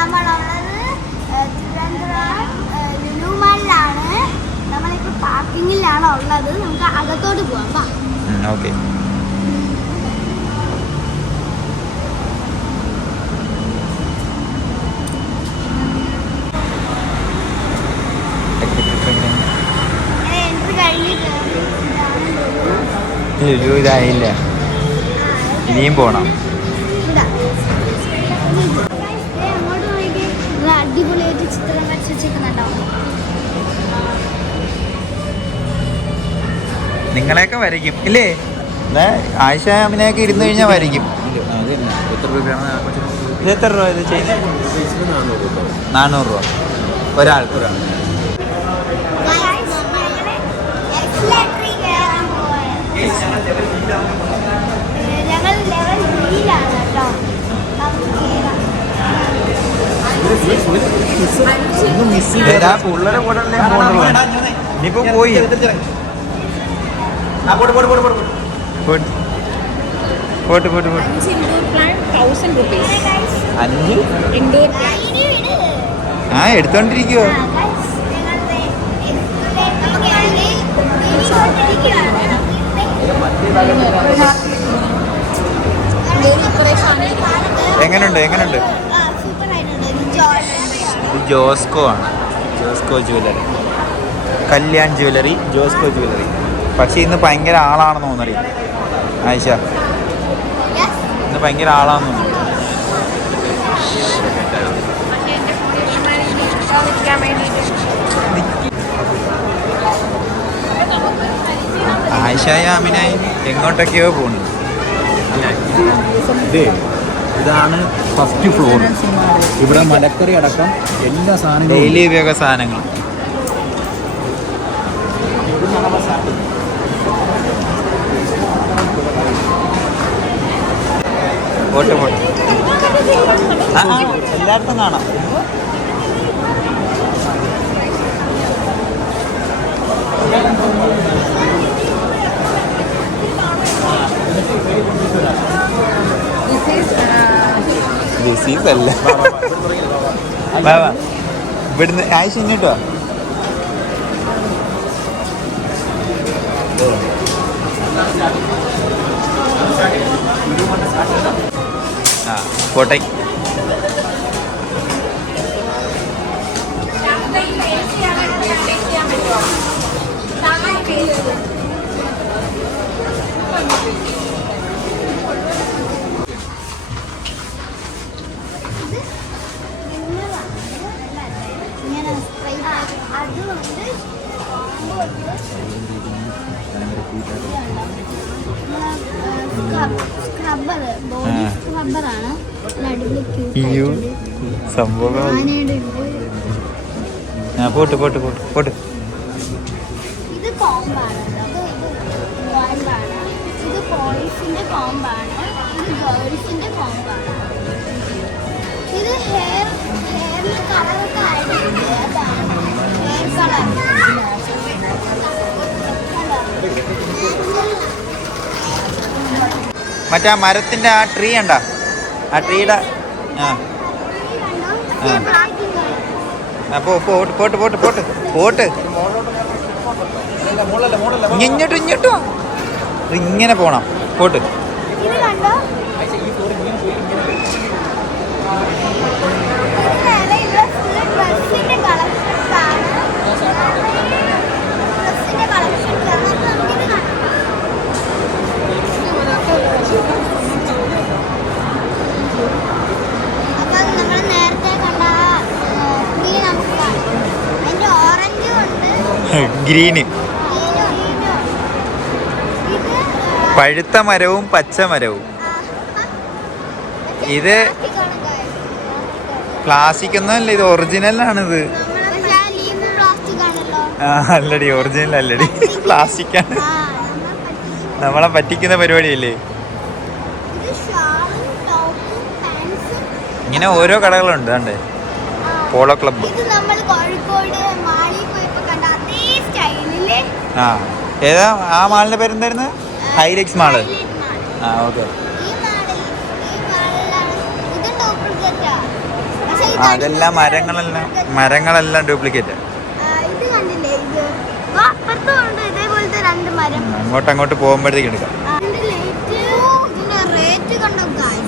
നമ്മളുള്ളത് തിരുവനന്തപുരം ഏഹ്, നമ്മളിപ്പോൾ പാർക്കിങ്ങിലാണ് ഉള്ളത്. നമുക്ക് അകത്തോട്ട് പോവാം വാ ഓക്കെ. ലുലു. ഇതായില്ല? ഇനിയും പോണം. നിങ്ങളെയൊക്കെ വരയ്ക്കും ഇല്ലേ? ആയിഷ അമിനെയൊക്കെ ഇരുന്ന് കഴിഞ്ഞാൽ വരയ്ക്കും. ഇത് എത്ര രൂപ നാനൂറ് രൂപ. ഒരാൾക്ക് ഒരാൾ. ഒന്നും മിസ് പിള്ളേരെ കൂടെ. ഇനിയിപ്പോ പോയി പോട്ട് പോട്ട് പോട്ട് പോട്ട് തൗസൻഡ് റുപ്പീസ് Guys, അഞ്ച് ആ, എടുത്തോണ്ടിരിക്കുവോ ആ, guys, ഇത് ജോസ്കോ ആണ്. Josco jewellery. Kalyan jewellery Josco jewellery. പക്ഷേ ഇന്ന് ഭയങ്കര ആളാണെന്ന് തോന്നറി ആയിഷ. ഇന്ന് ഭയങ്കര ആളാണെന്ന് തോന്നുന്നു. ആയിഷായ അമിനായി എങ്ങോട്ടൊക്കെയോ പോകുന്നു ഇതേ ഇതാണ് ഫസ്റ്റ് ഫ്ലോർ ഇവിടെ മലക്കറി അടക്കം എല്ലാ സാധനങ്ങളും ഡെയിലി ഉപയോഗ സാധനങ്ങൾ. എല്ലായിടത്തും കാണാം. ഡിസീസ് അല്ല വാ, വാ. ഇവിടുന്ന് ആയിഷ ഇങ്ങോട്ടോ ആ പോട്ടെ. ഇങ്ങനെ സംഭവം ആ പോട്ട് പോട്ട് പോട്ട് പോട്ട്. മറ്റേ ആ മരത്തിന്റെ ആ ട്രീ ഉണ്ടാ ആ ട്രീയുടെ. ആ, പോ പോട്ട് പോട്ട് പോട്ട് പോട്ട് പോട്ട്. ഇങ്ങോട്ട് ഇങ്ങോട്ടോ. ഇങ്ങനെ പോണം. പോട്ട്. ഇത് കണ്ടോ ഇത് നേരെ ഇവിടെ ഫുള്ള് ഡ്രസ്സിന്റെ കളക്ഷൻസ് ആണ് ഡ്രസ്സിന്റെ കളക്ഷൻസ് ആണ് അപ്പൊ നമുക്കിത് കാണാം അപ്പൊ നമ്മൾ നേരത്തെ കണ്ട ട്രീ നമുക്ക് കാണാം അതിന്റെ ഓറഞ്ചും ഉണ്ട് ഗ്രീന്. പഴുത്ത മരവും പച്ച മരവും. ഇത് പ്ലാസ്റ്റിക് ഒന്നും ഇത് ആണല്ലോ ആ അല്ലടി ഒറിജിനൽ അല്ലടി. പ്ലാസ്റ്റിക് ആണ്. നമ്മളെ പറ്റിക്കുന്ന പരിപാടിയല്ലേ? ഇങ്ങനെ ഓരോ കടകളുണ്ട് അണ്ടേ പോളോ ക്ലബ്ബ് മാളിൽ പോയപ്പോ കണ്ട അതേ സ്റ്റൈലിൽ ആ. ഏതാ? ആ മാളിന്റെ പേരെന്തായിരുന്നു? ഹൈലക്സ് മാൾ. മാൾ. ആ ഓക്കെ. അതെല്ലാം മരങ്ങളെല്ലാം മരങ്ങളെല്ലാം ഡ്യൂപ്ലിക്കേറ്റ്. ആ, ഇത് കണ്ടില്ലേ ഇത് വാ, ഇതേപോലത്തെ രണ്ട് മരം അങ്ങോട്ട് അങ്ങോട്ട് പോകുമ്പോഴത്തേക്ക് എടുക്കാം. ആ, ഇതിന്റെ റേറ്റ് കണ്ടോ guys?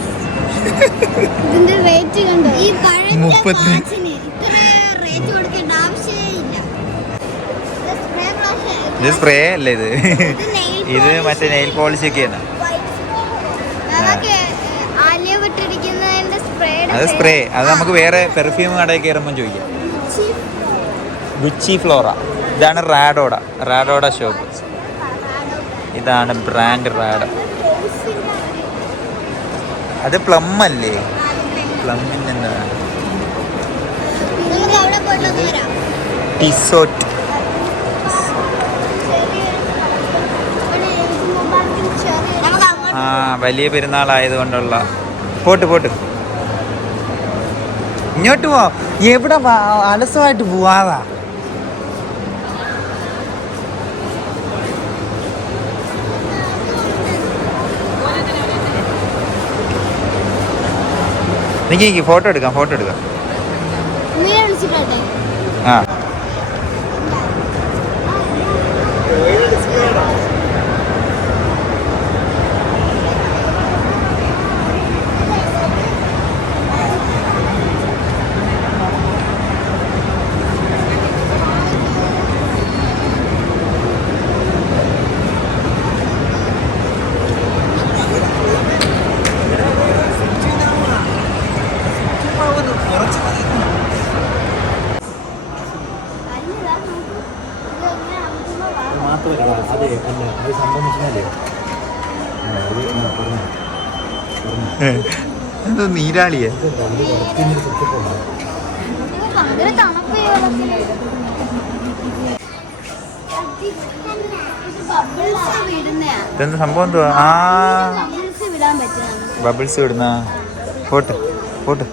ഇതിന്റെ റേറ്റ് കണ്ടോ? ഈ പഴയ മുപ്പത്തി- ഇത് സ്പ്രേ അല്ലേ ഇത്? ഇത് മറ്റേ നെയിൽ പോളിഷ് ഒക്കെയാണ് സ്പ്രേയുടെ അത് സ്പ്രേ അത് നമുക്ക് വേറെ പെർഫ്യൂം കടയിൽ കയറുമ്പോൾ ചോദിക്കാം. ഗുച്ചി ഫ്ലോറ ഇതാണ് റാഡോഡ റാഡോഡ ഷോപ്പ് ഇതാണ് ബ്രാൻഡ് റാഡ അത് പ്ലം അല്ലേ? പ്ലമ്മിന്റെ എന്താ നമുക്ക് അവിടെ പോയിട്ട് വരാം ടിസോട്ട് നമുക്ക് അങ്ങോട്ട് ആ വലിയ പെരുന്നാളായതുകൊണ്ടുള്ള. പോട്ട് പോട്ട്. ഇങ്ങോട്ട് പോ. എവിടെ അലസമായിട്ട് പോവാതാ? എനിക്ക് ഫോട്ടോ എടുക്കാം ഫോട്ടോ എടുക്കാം ഉമ്മയെ വിളിച്ചിട്ടെ ആ മാത്രമല്ല അതെ പിന്നെ അത് സംഭവം വെച്ചാലേ എന്തോ നീരാളിയെ. ഇതെന്താ സംഭവം എന്തുവാ ആ. ബബിൾസ് വിടുന്ന പോട്ട് പോട്ട്.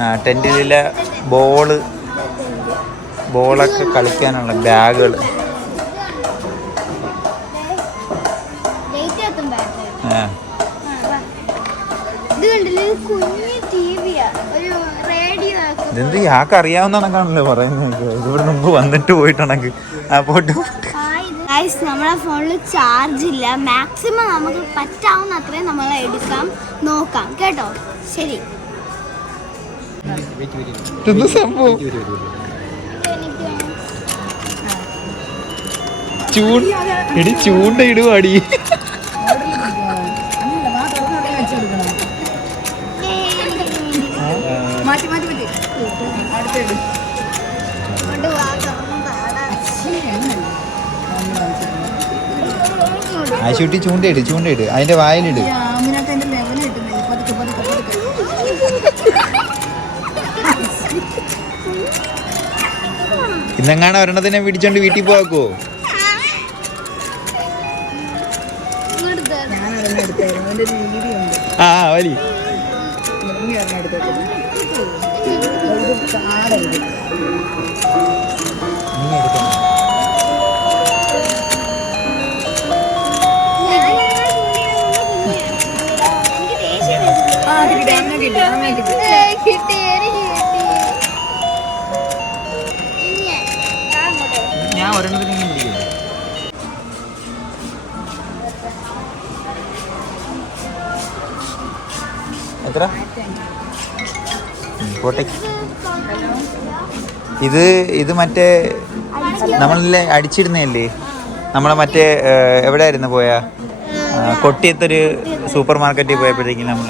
ആ ടെന്റിലെ ബോൾ ബോളൊക്കെ കളിക്കാനുള്ള ബാഗുകൾ ഇതെന്ത് യാക്ക് അറിയാവുന്നതാണല്ലോ പറയുന്നത് ഇവിടെ മുമ്പ് വന്നിട്ട് പോയിട്ടാണെങ്കിൽ ആ പോട്ട് നമ്മളെ ഫോണിൽ ചാർജ് ഇല്ല. മാക്സിമം നമുക്ക് പറ്റാവുന്ന അത്രയും നമ്മൾ എടുക്കാം. നോക്കാം. കേട്ടോ? ശരി. സംഭവം? ചൂണ്ട എടി ചൂണ്ട ഇടുവാടി മാറ്റി മാറ്റി മാറ്റി പാടാം. ആശുട്ടി ചൂണ്ടയിട് ചൂണ്ടയിട്. അതിന്റെ വായിലിട്. ഇന്നെങ്ങാണ് ഒരെണ്ണത്തിനെ പിടിച്ചോണ്ട് വീട്ടിൽ പോവാക്കോ? ആ തരാം. ദാ അങ്ങോട്ട്. ഞാൻ എത്ര ഉം, പോട്ടെ ഇത് ഇത് മറ്റേ നമ്മളെ അടിച്ചിരുന്നല്ലേ നമ്മളെ മറ്റേ എവിടെയായിരുന്നു പോയ? കൊട്ടിയത്തൊരു സൂപ്പർ മാർക്കറ്റിൽ പോയപ്പോഴത്തേക്കും നമ്മൾ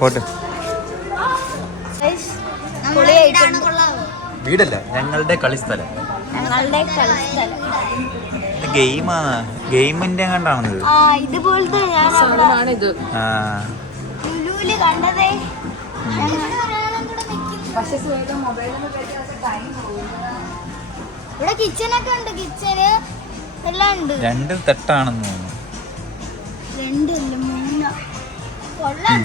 പോട്ടെ. വീടല്ല ഞങ്ങളുടെ കളിസ്ഥലം. ഞങ്ങളുടെ കളിസ്ഥലം. ഗെയിമാണ് ഗെയിമിന്റെ കണ്ടാണത്. ഇതുപോലത്തെ ഞാൻ കണ്ടതേ. ഇവിടെ കിച്ചനൊക്കെ ഉണ്ട്. കിച്ചന് എല്ലാം ഉണ്ട്. രണ്ട് തെട്ടാണെന്ന് തോന്നുന്നു. രണ്ടല്ല മൂന്ന്. കൊള്ളാം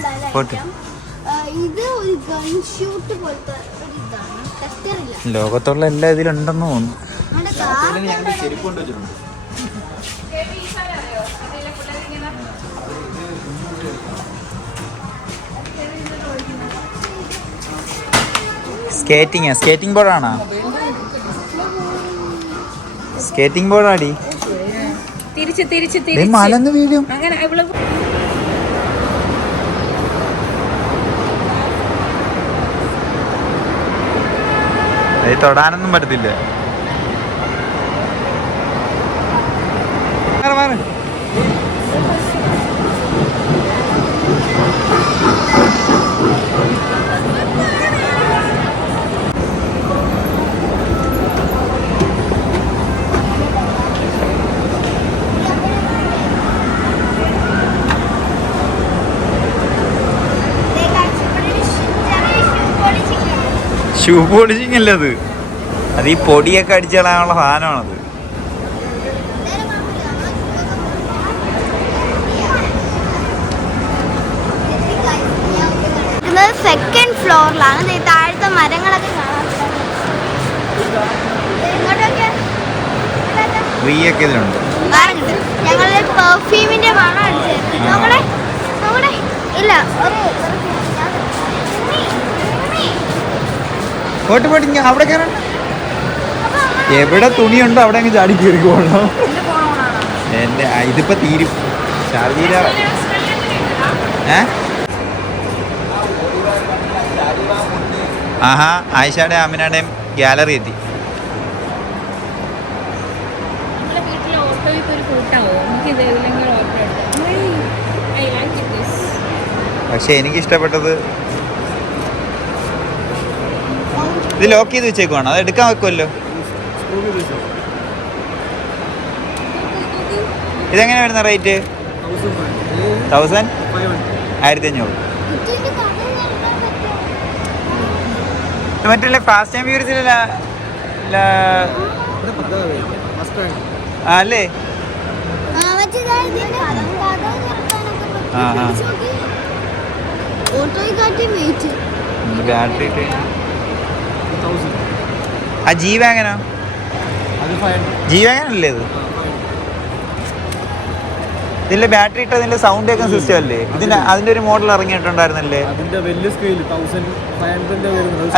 ഇത് ഒരു ഗൺ ഷൂട്ട് പോലത്തെ ഒരു ഇതാണ് കത്തറില്ല ലോകത്തുള്ള എല്ലാ ഇതിലുണ്ടെന്ന് തോന്നുന്നു. ചെരുപ്പ് സ്കേറ്റിംഗ് സ്കേറ്റിംഗ് ബോർഡാണോ സ്കേറ്റിംഗ് ബോർഡാടി തിരിച്ച് തിരിച്ച് ദേ തിരിച്ച്. മലന്ന് വീഴും. അങ്ങനെ ഇവൾ തൊടാനൊന്നും പറ്റത്തില്ല മാറ് മാറ്. ഷൂ പോളിഷിങ് അല്ല അത്. അത് ഈ പൊടിയൊക്കെ അടിച്ചു കളയാനുള്ള സാധനമാണത് സെക്കൻഡ് ഫ്ലോറിലാണ് താഴത്തെ മരങ്ങളൊക്കെ ഒക്കെ ഇതിലുണ്ട്. ഞങ്ങളുടെ പെർഫ്യൂമിന്റെ മണം അടിച്ചു നോക്കണേ. നോക്കണേ. ഇല്ല. പോട്ട് പോട്ട് ഇങ്ങ് അവിടെ കയറണം എവിടെ തുണിയുണ്ടോ അവിടെ അങ്ങ് ചാടി കയറി എന്റെ എന്റെ ഇതിപ്പോ തീരും. ചാടി തീരാ ഏ? ആഹാ ആയിഷയുടെ അമിനയുടെയും ഗാലറി എത്തി. നമ്മളെ വീട്ടിലെ ഓട്ടോയ്ക്ക് ഒരു കൂട്ടാവോ നമുക്ക് ഇത് ഏതിലെങ്കിലും ഓട്ടോ എടുക്കാം ഐ ലൈക്ക് ദിസ് പക്ഷെ എനിക്ക് ഇഷ്ടപ്പെട്ടത് ഇത് ലോക്ക് ചെയ്ത് വെച്ചേക്കുവാണ്? അത് എടുക്കാൻ വെക്കുമല്ലോ ഇതെങ്ങനെ വരുന്ന റേറ്റ് തൗസൻഡ് ആയിരത്തി അഞ്ഞൂറ് മറ്റുള്ള ഫാസ്റ്റ് ടൈം വ്യൂരിസിലല്ല അല്ലേ? ആ. ആ, ബാറ്ററി ആ ജി എങ്ങനാ ജീവ വാങ്ങനല്ലേ ഇത്? ഇതിന്റെ ബാറ്ററി ഇട്ട ഇതിന്റെ സൗണ്ട് കേൾക്കുന്ന സിസ്റ്റം അല്ലേ? ഇതിന്റെ അതിന്റെ ഒരു മോഡൽ ഇറങ്ങിയിട്ടുണ്ടായിരുന്നല്ലേ?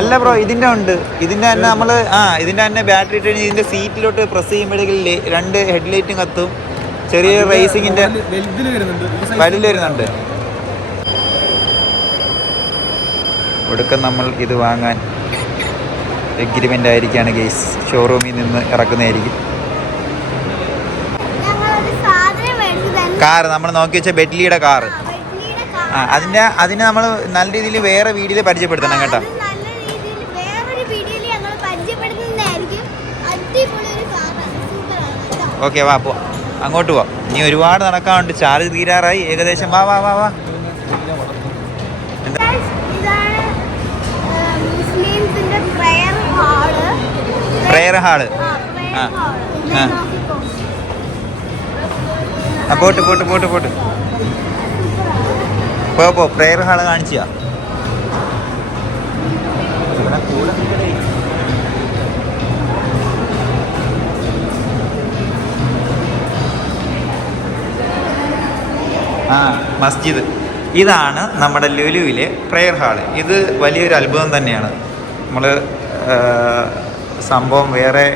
അല്ല ബ്രോ ഇതിന്റെ ഉണ്ട്. ഇതിന്റെ തന്നെ നമ്മൾ ആ ഇതിന്റെ തന്നെ ബാറ്ററി ഇട്ട് ഇതിന്റെ സീറ്റിലോട്ട് പ്രസ് ചെയ്യുമ്പോഴേക്കും രണ്ട് ഹെഡ്ലൈറ്റും കത്തും. ചെറിയ റേസിംഗിന്റെ വലുതിൽ വരുന്നുണ്ട്. ഒടുക്കം നമ്മൾ ഇത് വാങ്ങാൻ എഗ്രിമെന്റ് ആയിരിക്കുകയാണ് ഗെയ്സ് ഷോറൂമിൽ നിന്ന് ഇറക്കുന്നതായിരിക്കും. കാർ നമ്മൾ നോക്കി വെച്ച ബെറ്റ്ലിയുടെ കാറ് വെള്ളിയുടെ ആ അതിന്റെ അതിനെ നമ്മൾ നല്ല രീതിയിൽ വേറെ വീഡിയോയിൽ പരിചയപ്പെടുത്തണം കേട്ടോ. ഓക്കെ വാ പോ. അങ്ങോട്ട് പോവാം ഇനി ഒരുപാട് നടക്കാനുണ്ട്. ചാർജ് തീരാറായി. ഏകദേശം വാ വാ വാ വാ. Prayer hall. ആ ആ. പോട്ട് പോട്ട് പോട്ട് പോട്ട്. പോ പോ പ്രേയർ ഹാൾ കാണിച്ചാ ആ മസ്ജിദ്. ഇതാണ് നമ്മുടെ ലുലുവിലെ പ്രെയർ ഹാൾ. ഇത് വലിയൊരു അത്ഭുതം തന്നെയാണ്. നമ്മൾ സംഭവം വേറെ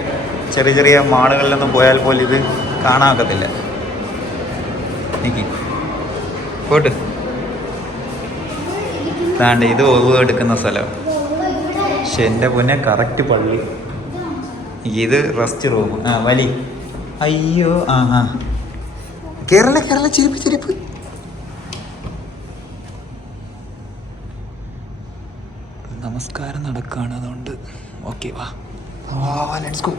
ചെറിയ ചെറിയ മാളുകളിലൊന്നും പോയാൽ പോലും ഇത് കാണാക്കത്തില്ല. പോട്ട് താണ്ട് ഇത് ഒഴിവ് എടുക്കുന്ന സ്ഥലം. പക്ഷെ എന്റെ പൊന്നെ കറക്റ്റ് പള്ളി. ഇത് റെസ്റ്റ് റൂം. ആ വലി. അയ്യോ ആ ആ കേരള കേരള ചെരുപ്പ് ചെരുപ്പ്. നമസ്കാരം നടക്കുകയാണ് അതുകൊണ്ട്. ഓക്കെ വാ. ലെറ്റ്സ് ഗോ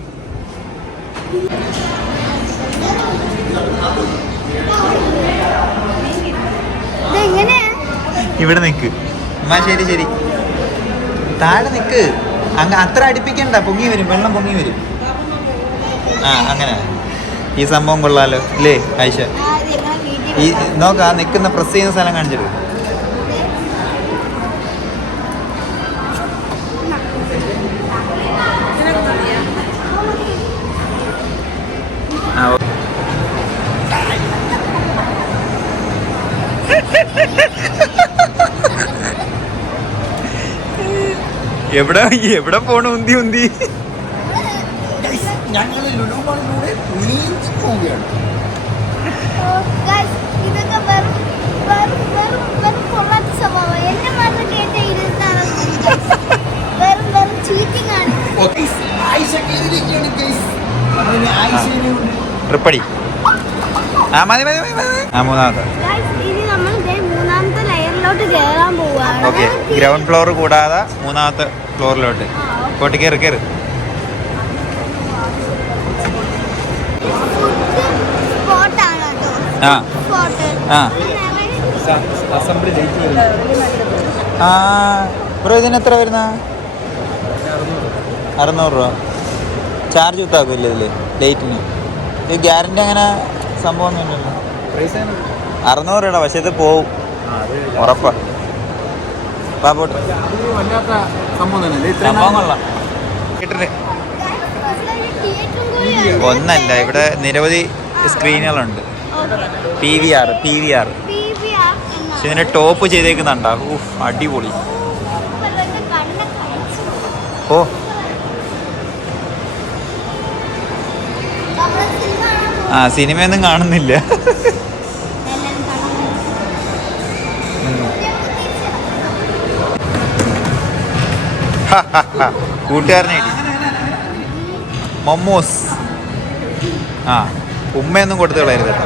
ഇവിടെ നിൽക്ക് എന്നാ ശരി ശരി. താഴെ നിൽക്ക് അങ്ങ് അത്ര അടുപ്പിക്കണ്ട. പൊങ്ങി വരും. വെള്ളം പൊങ്ങി വരും. ആ അങ്ങനെ. ഈ സംഭവം കൊള്ളാലോ. ഇല്ലേ ആയിഷ? ഈ നോക്ക നിൽക്കുന്ന പ്രസ് ചെയ്യുന്ന സ്ഥലം കാണിച്ചിട്ട്. എവിടെ? എവിടെ പോണു ഉന്തി ഉന്തി? ഞങ്ങൾ ലുലുമാളിലൂടെ നീച്ച് പോവുകയാണ്. ട്രിപ്പടി. ആ മതി മതി മതി മതി. ആ മൂന്നാമത്തെ. ഓക്കെ ഗ്രൗണ്ട് ഫ്ലോർ കൂടാതെ മൂന്നാമത്തെ ഫ്ലോറിലോട്ട് പോട്ട് കയറി കയറി ആ. സ്പോട്ട്. ആ. ആ ബ്രോ ഇതിന് എത്ര വരുന്ന? അറുന്നൂറ് രൂപ. ചാർജ് കുത്താക്കില്ല ഇതിൽ ഡേറ്റിന്? ഇത് ഗ്യാരണ്ടി അങ്ങനെ സംഭവം അറുന്നൂറ് രൂപ പക്ഷേ ഇത് പോവും. ഉറപ്പാ. പോട്ട് വല്ലാത്ത സംഭവം ഒന്നല്ല ഇവിടെ നിരവധി സ്ക്രീനുകളുണ്ട്. P V R P V R പക്ഷെ ഇതിനെ ടോപ്പ് ചെയ്തേക്കുന്നുണ്ടാ. ഊഫ് അടിപൊളി. ഓ ആ സിനിമയൊന്നും കാണുന്നില്ല. കൂട്ടുകാരനെ കിട്ടി മൊമ്മൂസ്. ആ ഉമ്മയൊന്നും കൊടുത്തു കളയരുത് കേട്ടോ.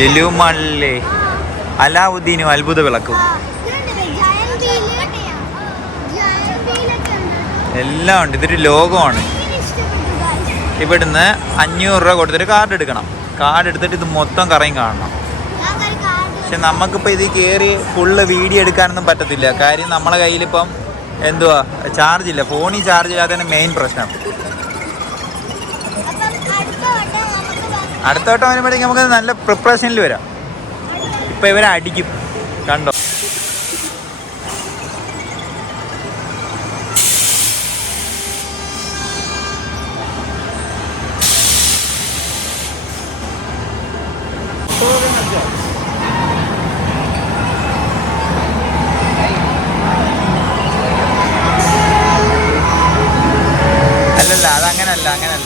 ലുലു മല്ലേ അലാവുദ്ദീനും അത്ഭുത വിളക്കും. എല്ലാം ഉണ്ട് ഇതൊരു ലോകമാണ്. ഇവിടുന്ന് അഞ്ഞൂറ് രൂപ കൊടുത്തിട്ട് കാർഡ് എടുക്കണം. കാർഡ് എടുത്തിട്ട് ഇത് മൊത്തം കറയും കാണണം. പക്ഷെ നമുക്കിപ്പോൾ ഇത് കയറി ഫുള്ള് വീഡിയോ എടുക്കാനൊന്നും പറ്റത്തില്ല. കാര്യം നമ്മളെ കയ്യിലിപ്പം എന്തുവാ? ചാർജ് ഇല്ല. ഫോണിൽ ചാർജ് ഇല്ലാത്തതിന് മെയിൻ പ്രശ്നം അപ്പം അടുത്ത വട്ടം നമുക്ക് വന്ന് അടുത്ത വട്ടം വരുമ്പോഴേക്കും നമുക്ക് നല്ല പ്രിപ്പറേഷനിൽ വരാം. ഇപ്പം ഇവരെ അടിക്കും. കണ്ടോ? അല്ലല്ല അതങ്ങനല്ല അങ്ങനല്ല.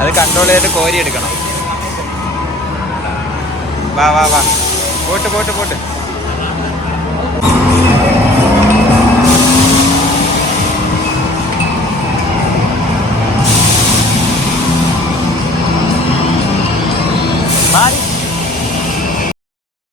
അത് കൺട്രോൾ ചെയ്തിട്ട് കോരി എടുക്കണം. വാ വാ വാ. പോട്ട് പോട്ട് പോട്ട്. മാറി.